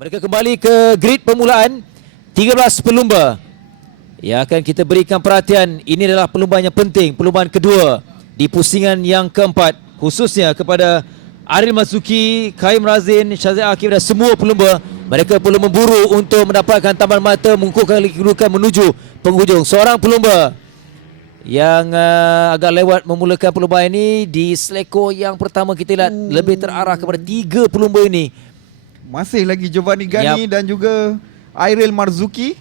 Mereka kembali ke grid permulaan. 13 pelumba yang akan kita berikan perhatian. Ini adalah perlumbaan yang penting, perlumbaan kedua di pusingan yang keempat, khususnya kepada Aril Mazuki, Kaim Razin, Syazid Akif dan semua pelumba. Mereka perlu memburu untuk mendapatkan taman mata, mengukuhkan kedudukan menuju penghujung. Seorang pelumba yang agak lewat memulakan perlumbaan ini di selekor yang pertama, kita lihat lebih terarah kepada 3 pelumba ini. Masih lagi Giovanni Gani dan juga Aril Marzuki.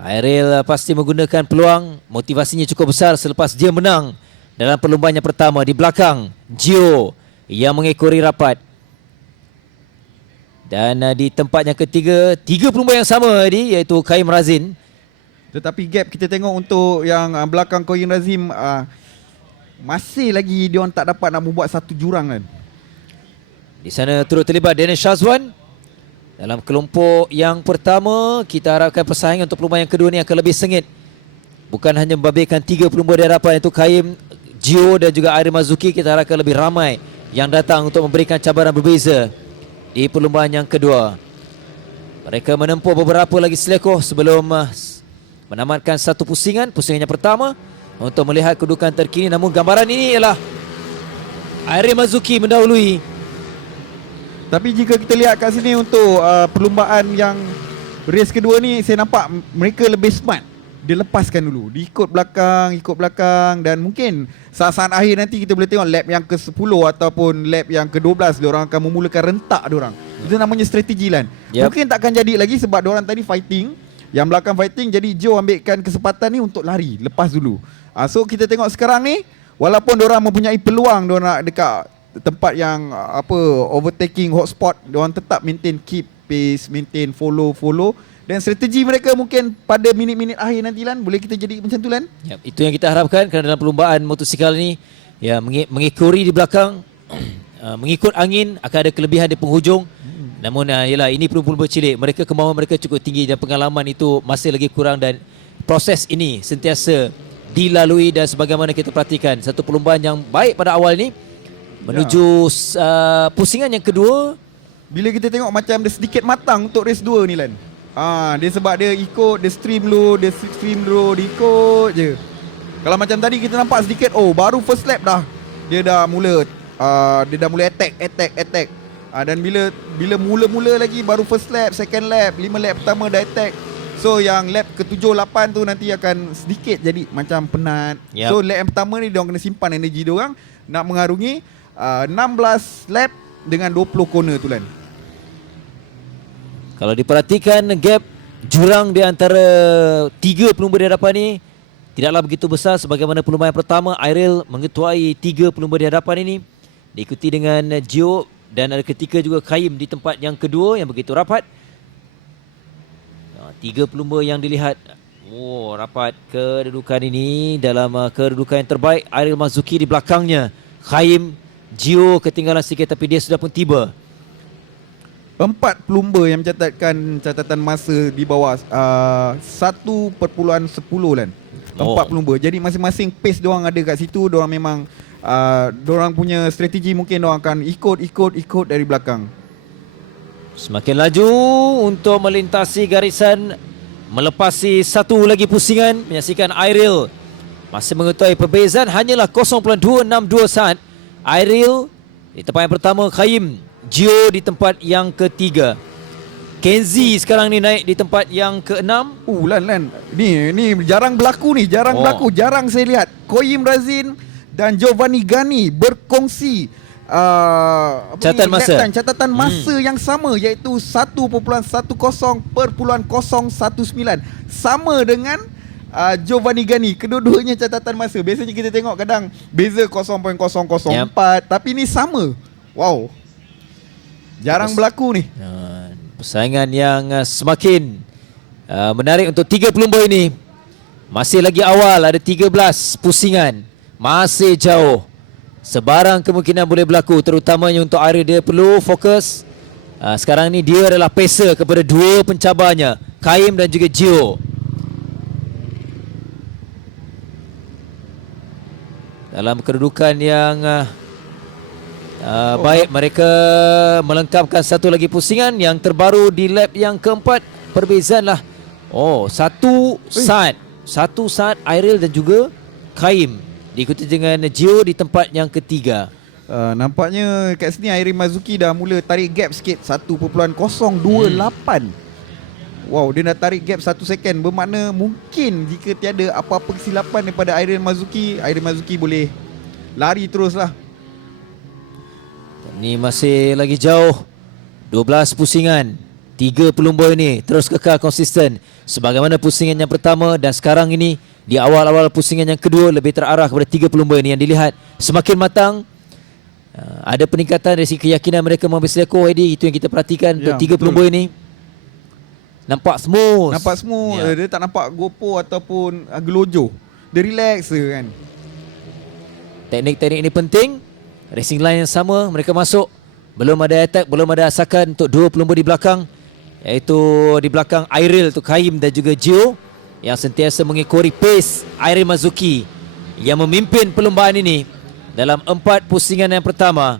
Aril pasti menggunakan peluang, motivasinya cukup besar selepas dia menang dalam perlumbaan yang pertama. Di belakang Gio yang mengekori rapat. Dan di tempat yang ketiga, 3 pelumba yang sama tadi, iaitu Kaim Razin. Tetapi gap kita tengok untuk yang belakang Koyin Razim, masih lagi diorang tak dapat nak membuat satu jurang kan. Di sana turut terlibat Daniel Shazwan. Dalam kelompok yang pertama, kita harapkan persaingan untuk pelumba yang kedua ni akan lebih sengit. Bukan hanya membabitkan 3 pelumba di hadapan, iaitu Kaim, Gio dan juga Aril Mazuki. Kita harapkan lebih ramai yang datang untuk memberikan cabaran berbeza di perlumbaan yang kedua. Mereka menempuh beberapa lagi selekor sebelum menamatkan satu pusingan yang pertama untuk melihat kedudukan terkini. Namun gambaran ini ialah Aril Mazuki mendahului. Tapi jika kita lihat kat sini untuk perlumbaan yang race kedua ni, saya nampak mereka lebih smart. Dia lepaskan dulu, ikut belakang dan mungkin saat-saat akhir nanti kita boleh tengok lap yang ke-10 ataupun lap yang ke-12 diorang akan memulakan rentak diorang. Itu namanya strategi lan. Mungkin takkan jadi lagi sebab diorang tadi fighting, yang belakang fighting, jadi Joe ambilkan kesempatan ni untuk lari, lepas dulu. So kita tengok sekarang ni, walaupun diorang mempunyai peluang diorang nak dekat tempat yang overtaking hotspot, diorang tetap maintain keep pace, maintain follow. Dan strategi mereka mungkin pada minit-minit akhir nanti lan, boleh kita jadi macam tu lan. Itu yang kita harapkan, kerana dalam perlumbaan motosikal ni ya, mengekori di belakang, mengikut angin, akan ada kelebihan di penghujung. Namun yalah, ini pelumba cilik, mereka kemauan mereka cukup tinggi dan pengalaman itu masih lagi kurang, dan proses ini sentiasa dilalui. Dan sebagaimana kita perhatikan, satu perlumbaan yang baik pada awal ni menuju pusingan yang kedua. Bila kita tengok macam dia sedikit matang untuk race 2 ni lan. Dia sebab dia ikut, dia stream dulu, dia ikut je. Kalau macam tadi kita nampak sedikit, baru first lap dah dia dah mula attack. Dan bila mula-mula lagi, baru first lap, second lap, 5 lap pertama dah attack. So yang lap ke-7, 8 tu nanti akan sedikit jadi macam penat. So lap yang pertama ni diorang kena simpan energi diorang nak mengarungi 16 lap dengan 20 corner tu lan. Kalau diperhatikan, gap jurang di antara 3 pelumba di hadapan ni tidaklah begitu besar sebagaimana perlumbaan yang pertama. Aril mengetuai 3 pelumba di hadapan ini, diikuti dengan Gio, dan ada ketika juga Kaim di tempat yang kedua yang begitu rapat. 3 pelumba yang dilihat rapat kedudukan ini. Dalam kedudukan yang terbaik, Aril Mazuki di belakangnya, Kaim, Gio ketinggalan sikit tapi dia sudah pun tiba. 4 pelumba yang mencatatkan catatan masa di bawah 1.10 lan. 4 pelumba. Jadi masing-masing pace diorang ada kat situ. Diorang memang diorang punya strategi, mungkin diorang akan ikut dari belakang. Semakin laju untuk melintasi garisan, melepasi satu lagi pusingan. Menyaksikan Aril masih mengetahui perbezaan hanyalah 0.262 saat. Aril di tempat yang pertama, Kaim, Gio di tempat yang ketiga. Kenzi sekarang ni naik di tempat yang ke-6. Lan. Ni jarang berlaku ni, jarang saya lihat. Koyim Razin dan Giovanni Gani berkongsi catatan masa yang sama, iaitu 1.10.019 sama dengan Giovanni Gani. Kedua-duanya catatan masa. Biasanya kita tengok kadang beza 0.004, tapi ni sama. Wow, jarang berlaku ni. Persaingan yang semakin menarik untuk 3 pelumba ini. Masih lagi awal, ada 13 pusingan, masih jauh. Sebarang kemungkinan boleh berlaku, terutamanya untuk Aril. Dia perlu fokus. Sekarang ni dia adalah pacer kepada 2 pencabarnya, Kaim dan juga Gio. Dalam kedudukan yang Baik, mereka melengkapkan satu lagi pusingan yang terbaru di lap yang keempat. Perbezaan lah. Satu saat Airil dan juga Kaim, diikuti dengan Gio di tempat yang ketiga. Nampaknya kat sini Airin Mazuki dah mula tarik gap sikit, 1.028. Wow, dia dah tarik gap 1 second. Bermakna mungkin jika tiada apa-apa kesilapan daripada Airin Mazuki boleh lari terus lah. Ni masih lagi jauh, 12 pusingan. 3 pelumbur ini terus kekal konsisten sebagaimana pusingan yang pertama, dan sekarang ini di awal-awal pusingan yang kedua lebih terarah kepada 3 pelumbur ini yang dilihat semakin matang. Ada peningkatan dari segi keyakinan mereka mengambil selekoh, Eddie. Itu yang kita perhatikan untuk 3 pelumbur ini. Nampak smooth. Dia tak nampak gopo ataupun gelojoh. Dia relax je kan. Teknik-teknik ini penting. Racing line yang sama, mereka masuk. Belum ada attack, belum ada asakan untuk 2 pelumbur di belakang, iaitu di belakang Airil untuk Kaim dan juga Gio, yang sentiasa mengikuti pace Airin Mazuki yang memimpin perlombaan ini dalam 4 pusingan yang pertama.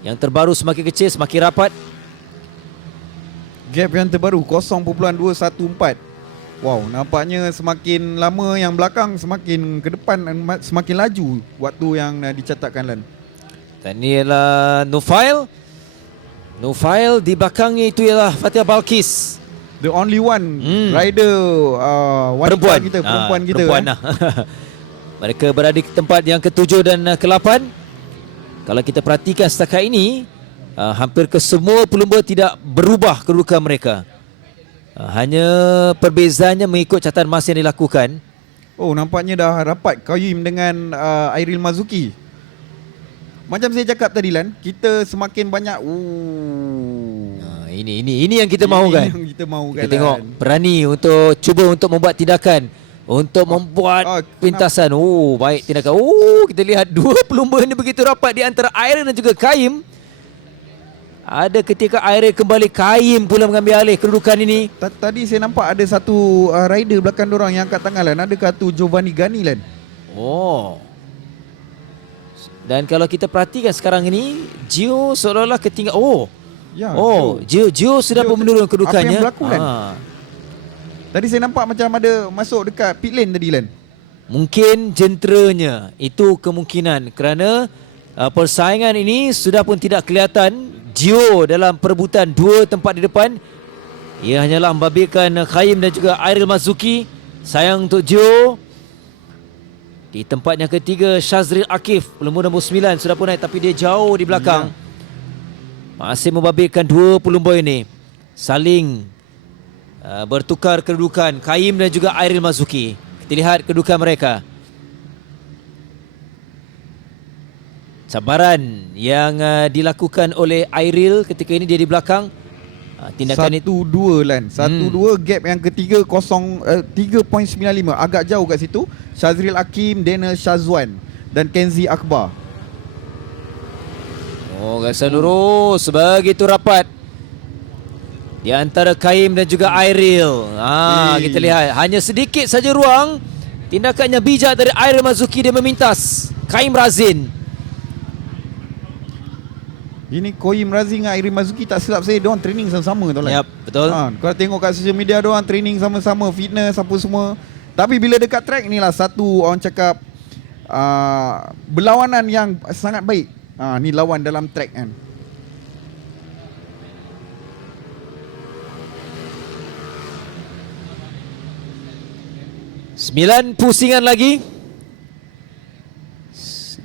Yang terbaru semakin kecil, semakin rapat. Gap yang terbaru 0.214. Wow, nampaknya semakin lama yang belakang semakin ke depan, semakin laju waktu yang dicatatkan Lan. Dan ini ialah Nufail. Di belakangnya itu ialah Fatia Balkis, The only one rider wanita perempuan kita. Lah. Mereka berada di tempat yang ke-7 dan ke-8. Kalau kita perhatikan setakat ini, hampir kesemua pelumbur tidak berubah kedudukan mereka. Hanya perbezaannya mengikut catatan masa yang dilakukan. Nampaknya dah rapat Kaim dengan Airil Mazuki. Macam saya cakap tadi Lan, kita semakin banyak ini yang kita mahukan. Kita tengok berani untuk cuba untuk membuat tindakan, untuk membuat pintasan. Baik tindakan. Kita lihat 2 pelumbur ini begitu rapat di antara Airil dan juga Kaim. Ada ketika Airil kembali, Kaim pula mengambil alih kedudukan ini. Tadi saya nampak ada satu rider belakang dorang yang angkat tangan Lan. Adakah tu Giovanni Gani Lan? Dan kalau kita perhatikan sekarang ini, Gio seolah-olah ketinggalan. Gio sudah pun menurun kedudukannya. Apa yang berlaku Lan? Tadi saya nampak macam ada masuk dekat pit lane tadi Lan. Mungkin jenteranya, itu kemungkinan, kerana persaingan ini sudah pun tidak kelihatan. Gio dalam perebutan 2 tempat di depan. Ia hanyalah membabitkan Kaim dan juga Airil Mazuki. Sayang untuk Gio. Di tempat yang ketiga, Shazril Akif, pelumbur nombor 9, sudah pun naik tapi dia jauh di belakang. Masih membabitkan 2 pelumbur ini, saling bertukar kedudukan, Kaim dan juga Airil Mazuki. Kita lihat kedudukan mereka. Cabaran yang dilakukan oleh Airil ketika ini, dia di belakang. Tindakan 1-2 Lan. 1-2 gap yang ketiga 3.95. Agak jauh kat situ. Shazril Hakim, Daniel Shazwan dan Kenzi Akbar. Gasan lurus begitu rapat di antara Kaim dan juga Airil. Kita lihat hanya sedikit saja ruang. Tindakannya bijak dari Airil Mazuki, dia memintas Kaim Razin. Ini Kaim Razin dengan Airin Mazuki, tak silap saya diorang training sama-sama tau lah. Yap, betul. Kalau tengok kat social media diorang training sama-sama, fitness apa semua. Tapi bila dekat track ni lah satu orang cakap berlawanan yang sangat baik. Ni lawan dalam track kan. Sembilan pusingan lagi.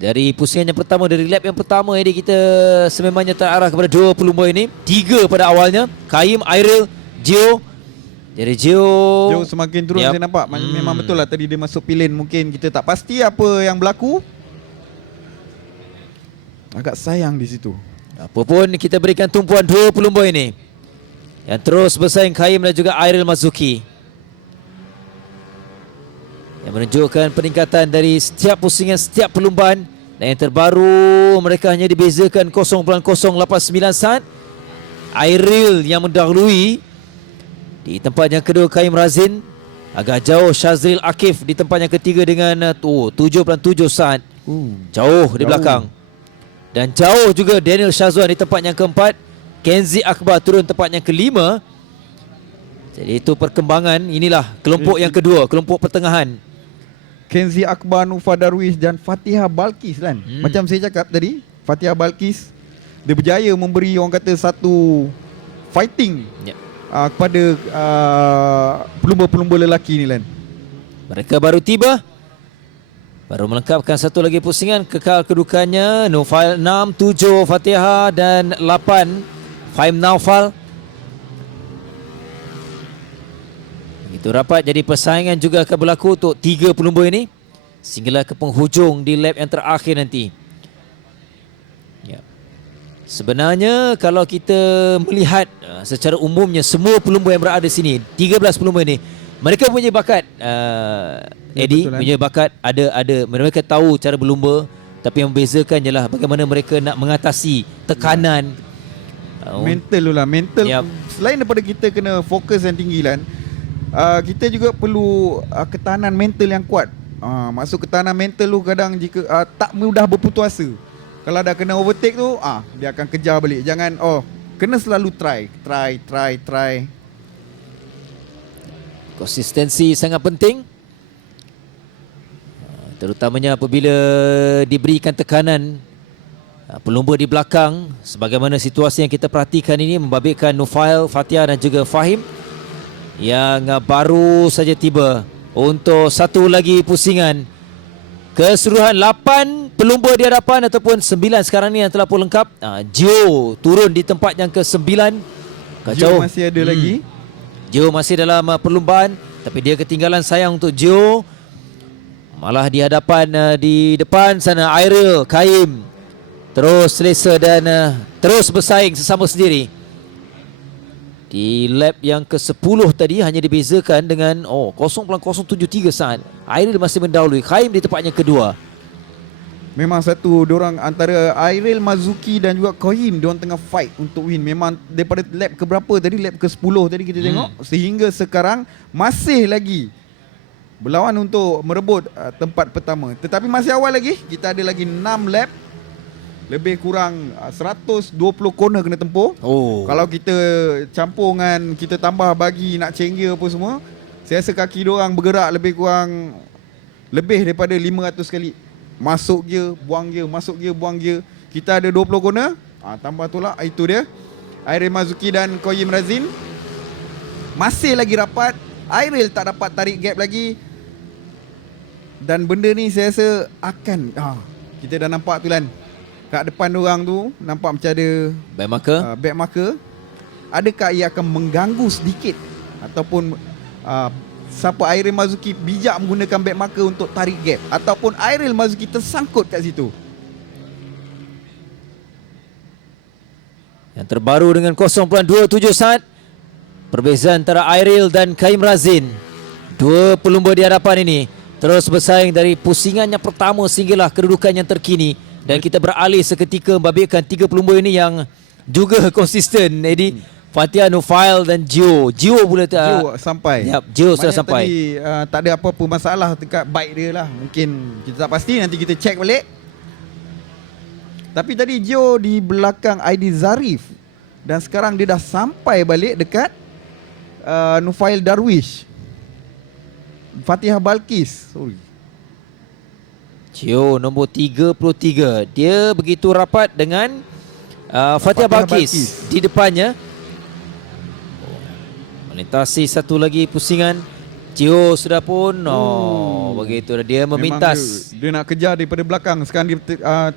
Dari pusingan yang pertama, dari lap yang pertama ini, kita sememangnya terarah kepada 2 pelumbur ini. 3 pada awalnya, Kaim, Airil, Gio. Jadi Gio semakin turun. Saya nampak memang betul lah tadi dia masuk pilin. Mungkin kita tak pasti apa yang berlaku. Agak sayang di situ. Apapun, kita berikan tumpuan 2 pelumbur ini yang terus bersaing, Kaim dan juga Airil Mazuki, yang menunjukkan peningkatan dari setiap pusingan, setiap perlumbaan. Dan yang terbaru, mereka hanya dibezakan 0.089 saat. Airil yang mendahului. Di tempat yang kedua, Kaim Razin. Agak jauh Shazril Akif di tempat yang ketiga dengan 7.7 saat. Jauh di belakang. Dan jauh juga Daniel Shazwan di tempat yang keempat. Kenzi Akbar turun tempat yang kelima. Jadi itu perkembangan. Inilah kelompok yang kedua, kelompok pertengahan. Kenzi Akbar, Nufa Darwish dan Fatihah Balkis kan. Macam saya cakap tadi, Fatihah Balkis dia berjaya memberi orang kata satu fighting kepada pelumba-pelumba lelaki ni kan. Mereka baru tiba, baru melengkapkan satu lagi pusingan. Kekal kedudukannya Nufail 6, 7 Fatihah dan 8 Fahim Naufal. Begitu rapat, jadi persaingan juga akan berlaku untuk 3 pelumba ini sehinggalah ke penghujung di lap yang terakhir nanti. Sebenarnya kalau kita melihat secara umumnya semua pelumba yang berada di sini, 13 pelumba ini, mereka punya bakat, Eddie, punya bakat, ada mereka tahu cara berlumba, tapi yang membezakan ialah bagaimana mereka nak mengatasi tekanan. Mental tu lah, mental. Selain daripada kita kena fokus yang tinggi kan, kita juga perlu ketahanan mental yang kuat. Masuk ketahanan mental tu kadang jika tak mudah berputus asa. Kalau dah kena overtake tu, dia akan kejar balik. Jangan, kena selalu try. Konsistensi sangat penting, terutamanya apabila diberikan tekanan pelumba di belakang. Sebagaimana situasi yang kita perhatikan ini membabitkan Nufail, Fatihah dan juga Fahim yang baru saja tiba untuk satu lagi pusingan. Keseluruhan 8 pelumba di hadapan ataupun 9 sekarang ni yang telah pun lengkap. Gio turun di tempat yang ke-9. Gio masih ada lagi. Gio masih dalam perlumbaan, tapi dia ketinggalan, sayang untuk Gio. Malah di hadapan, di depan sana Airil, Kaim terus selesa dan terus bersaing sesama sendiri. Di lap yang ke-10 tadi hanya dibezakan dengan 0.073 saat. Airil masih mendahului Kaim di tempat yang kedua. Memang satu dorang antara Airil Mazuki dan juga Kohim, diorang tengah fight untuk win. Memang daripada lap ke berapa tadi, lap ke-10 tadi kita tengok, sehingga sekarang masih lagi berlawan untuk merebut tempat pertama. Tetapi masih awal lagi, kita ada lagi 6 lap. Lebih kurang 120 corner kena tempuh. Kalau kita campur dengan, kita tambah bagi nak cengga apa semua, saya rasa kaki diorang bergerak lebih kurang lebih daripada 500 kali. Masuk gear, buang gear, masuk gear, buang gear. Kita ada 20 corner, tambah tolak. Itu dia Airil Mazuki dan Koyim Razin. Masih lagi rapat. Airil tak dapat tarik gap lagi. Dan benda ni saya rasa akan kita dah nampak tu kan, kat depan orang tu nampak macam ada back marker. Adakah ia akan mengganggu sedikit ataupun siapa Airil Mazuki bijak menggunakan back marker untuk tarik gap, ataupun Airil Mazuki tersangkut kat situ? Yang terbaru dengan 0.27 saat perbezaan antara Airil dan Kaim Razin. Dua pelumba di hadapan ini terus bersaing dari pusingan yang pertama sehinggalah kedudukan yang terkini. Dan kita beralih seketika membabitkan 3 pelumba ini yang juga konsisten, Eddie. Fatihah, Nufail dan Gio. Gio sampai. Gio sudah sampai. Tadi tak ada apa-apa masalah dekat bike dia lah. Mungkin kita tak pasti, nanti kita check balik. Tapi tadi Gio di belakang Aidi Zarif, dan sekarang dia dah sampai balik dekat Nufail Darwish, Fatihah Balkis. Gio nombor 33. Dia begitu rapat dengan Fatihah Balkis di depannya. Melintasi satu lagi pusingan. Gio sudah pun begitu dia memintas. Dia nak kejar daripada belakang. Sekarang dia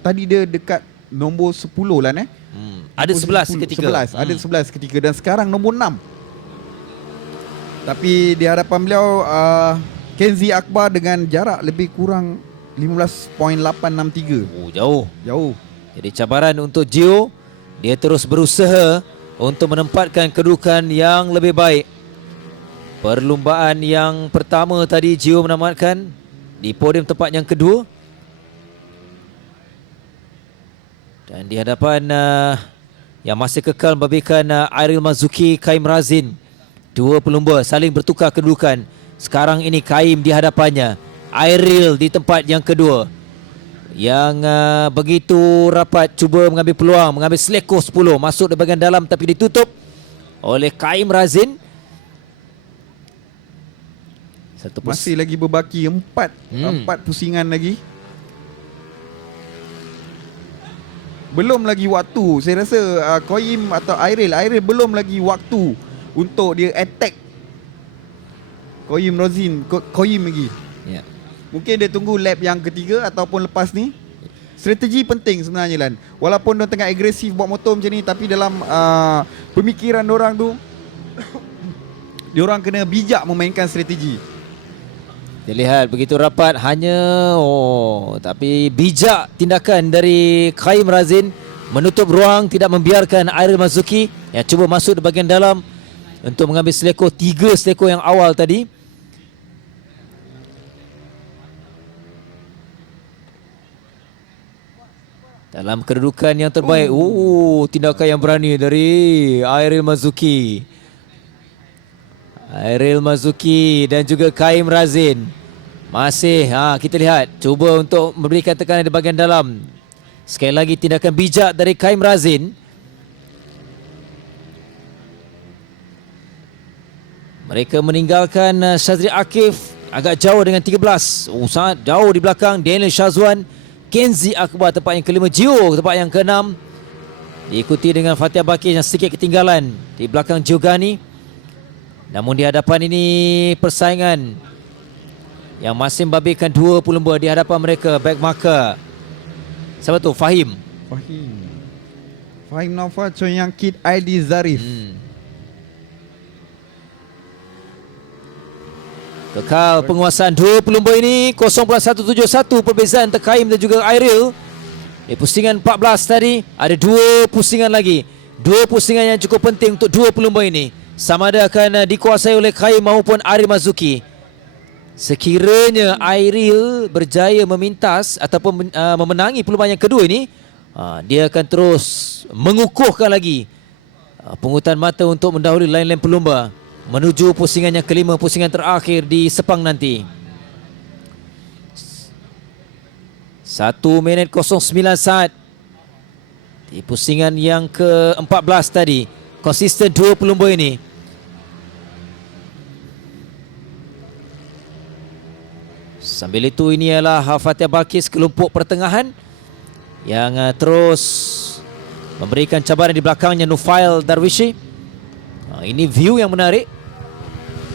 tadi dia dekat nombor 10 lah Ada 11 ketika. Ada 11 ketika, dan sekarang nombor 6. Tapi di hadapan beliau Kenzi Akbar dengan jarak lebih kurang 15.863. Jauh. Jadi cabaran untuk Gio. Dia terus berusaha untuk menempatkan kedudukan yang lebih baik. Perlumbaan yang pertama tadi Gio menamatkan di podium tempat yang kedua. Dan di hadapan yang masih kekal membabitkan Airil Mazuki, Kaim Razin. Dua pelumba saling bertukar kedudukan. Sekarang ini Kaim di hadapannya, Airil di tempat yang kedua. yang begitu rapat cuba mengambil peluang, mengambil seleko 10 masuk di bahagian dalam tapi ditutup oleh Kaim Razin. Masih lagi berbaki 4 pusingan lagi. Belum lagi waktu. Saya rasa Koim atau Airil belum lagi waktu untuk dia attack Koim lagi. Ya. Mungkin dia tunggu lap yang ketiga ataupun lepas ni. Strategi penting sebenarnya Lan. Walaupun dia tengah agresif buat motor macam ni, tapi dalam pemikiran diorang tu diorang kena bijak memainkan strategi. Dia lihat begitu rapat hanya tapi bijak tindakan dari Kaim Razin menutup ruang, tidak membiarkan Airil Marzuki yang cuba masuk di bahagian dalam untuk mengambil seleko 3 seleko yang awal tadi. Dalam kedudukan yang terbaik. Tindakan yang berani dari Airil Marzuki. Airil Marzuki dan juga Kaim Razin masih kita lihat cuba untuk memberikan tekanan di bahagian dalam. Sekali lagi tindakan bijak dari Kaim Razin. Mereka meninggalkan Shazri Akif agak jauh dengan 13. Sangat jauh di belakang. Daniel Shazwan, Kenzi Akbar tempat yang kelima, Gio tempat yang keenam. Diikuti dengan Fatia Bakir yang sedikit ketinggalan di belakang Giogani. Namun di hadapan ini persaingan yang masih membabitkan 2 pelumba di hadapan mereka. Back marker siapa tu? Fahim Naufal, Choi Yang Kid, Aidi Zarif. Kekal penguasaan 2 pelumba ini 0.171 perbezaan antara Kaim dan juga Airil. Di pusingan 14 tadi ada 2 pusingan lagi. 2 pusingan yang cukup penting untuk 2 pelumba ini. Sama ada akan dikuasai oleh Kaim maupun Airil Marzuki. Sekiranya Airil berjaya memintas ataupun memenangi perlumbaan yang kedua ini, dia akan terus mengukuhkan lagi pungutan mata untuk mendahului lain-lain pelumba menuju pusingan yang kelima, pusingan terakhir di Sepang nanti. 1 minit 09 saat di pusingan yang ke-14 tadi. Konsisten 2 pelumba ini. Sambil itu ini ialah Fatia Balkis kelompok pertengahan yang terus memberikan cabaran di belakangnya Nufail Darwishi. Ini view yang menarik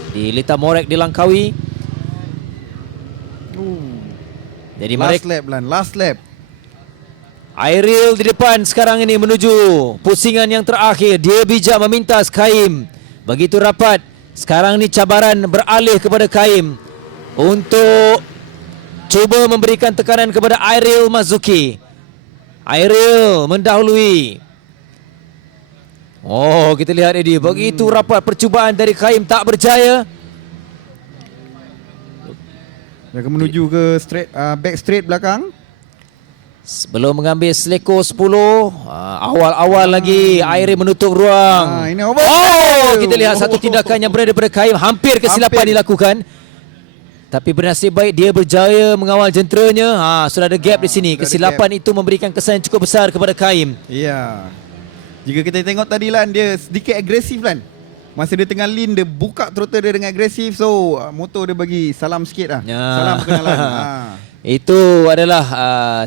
di Lita Morek di Langkawi. Jadi Last lap. Airil di depan sekarang ini menuju pusingan yang terakhir. Dia bijak memintas Kaim begitu rapat. Sekarang ni cabaran beralih kepada Kaim untuk cuba memberikan tekanan kepada Airil Marzuki. Airil mendahului. Kita lihat ini begitu rapat percubaan dari Kaim tak berjaya. Dia akan menuju ke back straight belakang. Sebelum mengambil seleko 10, awal-awal lagi Airil menutup ruang. Ini over. Kita lihat satu tindakan yang berada daripada Kaim. Hampir kesilapan dilakukan. Tapi bernasib baik dia berjaya mengawal jenteranya. Sudah ada gap di sini. Kesilapan itu memberikan kesan yang cukup besar kepada Kaim. Ya. Jika kita tengok tadi Lan, dia sedikit agresif Lan. Masa dia tengah lean, dia buka throttle dia dengan agresif. So motor dia bagi salam sikit lah. Salam kenalan. Itu adalah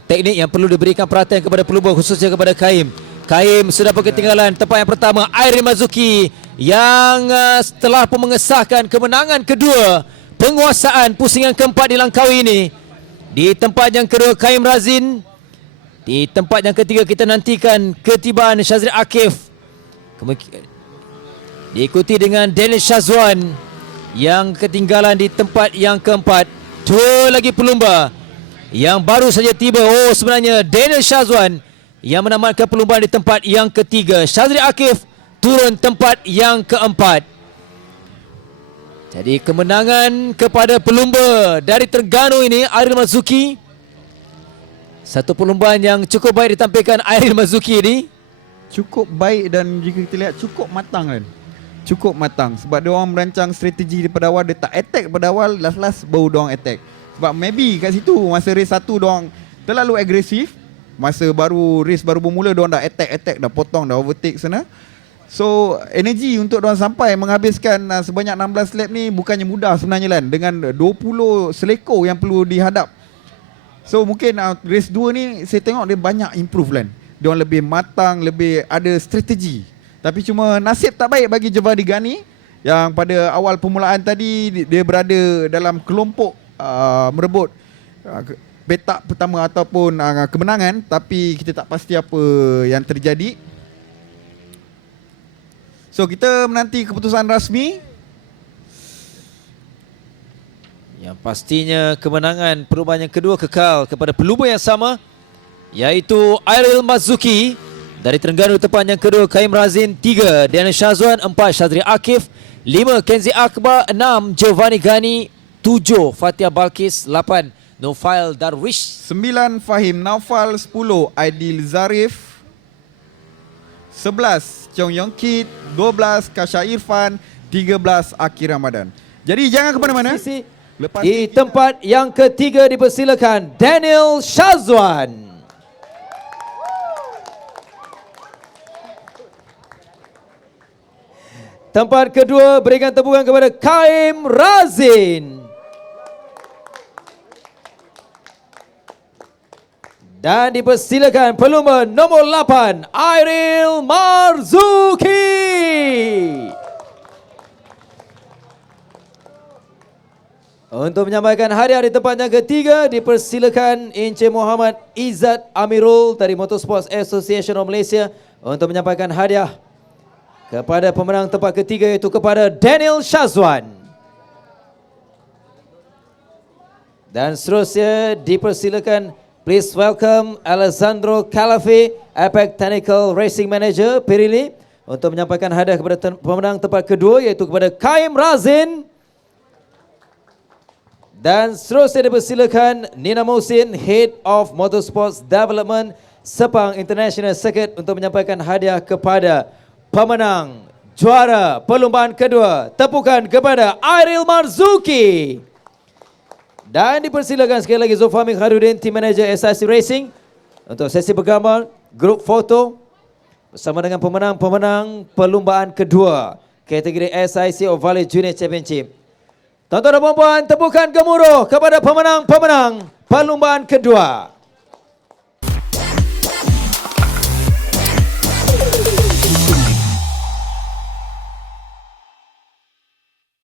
teknik yang perlu diberikan perhatian kepada pelumba, khususnya kepada Kaim. Kaim sudah berketinggalan tempat yang pertama. Airil Marzuki yang setelah pun mengesahkan kemenangan kedua penguasaan pusingan keempat di Langkawi ini. Di tempat yang kedua Kaim Razin. Di tempat yang ketiga kita nantikan ketibaan Shazri Akif. Diikuti dengan Daniel Shazwan yang ketinggalan di tempat yang keempat. 2 lagi pelumba yang baru saja tiba. Sebenarnya Daniel Shazwan yang menamatkan perlumbaan di tempat yang ketiga. Shazri Akif turun tempat yang keempat. Jadi kemenangan kepada pelumba dari Terengganu ini, Airil Marzuki. Satu perlumbaan yang cukup baik ditampilkan Airil Marzuki ini. Cukup baik dan jika kita lihat cukup matang kan. Cukup matang. Sebab dia orang merancang strategi daripada awal. Dia tak attack pada awal, last baru dia orang attack. Sebab maybe kat situ masa race 1 dia orang terlalu agresif. Masa race baru bermula, diorang dah attack, dah potong, dah overtake sana. So energi untuk diorang sampai menghabiskan sebanyak 16 lap ni bukannya mudah sebenarnya Lan, dengan 20 selekor yang perlu dihadap. So mungkin race 2 ni saya tengok dia banyak improve Lan. Diorang lebih matang, lebih ada strategi. Tapi cuma nasib tak baik bagi Giovanni Gani, yang pada awal permulaan tadi dia berada dalam kelompok merebut petak pertama ataupun kemenangan, tapi kita tak pasti apa yang terjadi. So kita menanti keputusan rasmi. Yang pastinya kemenangan perlumbaan yang kedua kekal kepada pelumba yang sama, iaitu Airil Marzuki dari Terengganu. Tempat yang kedua Kaim Razin, 3 Daniel Shazwan, 4 Syazri Akif, 5 Kenzi Akbar, 6 Giovanni Gani, 7 Fatia Balkis, 8 Nufail Darwish, 9 Fahim Naufal, 10 Aidil Zarif, 11 Chong Yong Kit, 12 Kasha Irfan, 13 Akir Ramadan. Jadi jangan ke mana-mana. Lepas di tempat yang ketiga dipersilakan Daniel Shazwan. Tempat kedua berikan tepukan kepada Kaim Razin. Dan dipersilakan pelumba nombor 8 Airil Marzuki. Untuk menyampaikan hadiah di tempat yang ketiga dipersilakan Encik Muhammad Izzat Amirul dari Motorsports Association of Malaysia untuk menyampaikan hadiah kepada pemenang tempat ketiga, iaitu kepada Daniel Shazwan. Dan seterusnya dipersilakan, please welcome Alessandro Calafi, Apex Technical Racing Manager Pirelli, untuk menyampaikan hadiah kepada pemenang tempat kedua, iaitu kepada Kaim Razin. Dan seterusnya dipersilakan Nina Mohsin, Head of Motorsports Development Sepang International Circuit, untuk menyampaikan hadiah kepada pemenang juara perlumbaan kedua. Tepukan kepada Airil Marzuki. Dan dipersilakan sekali lagi Zulfami Khairuddin, Team Manager SIC Racing, untuk sesi bergambar, grup foto bersama dengan pemenang-pemenang perlumbaan kedua kategori SIC Ovalle Junior Championship. Tuan-tuan dan puan-puan, tepukan gemuruh kepada pemenang-pemenang perlumbaan kedua.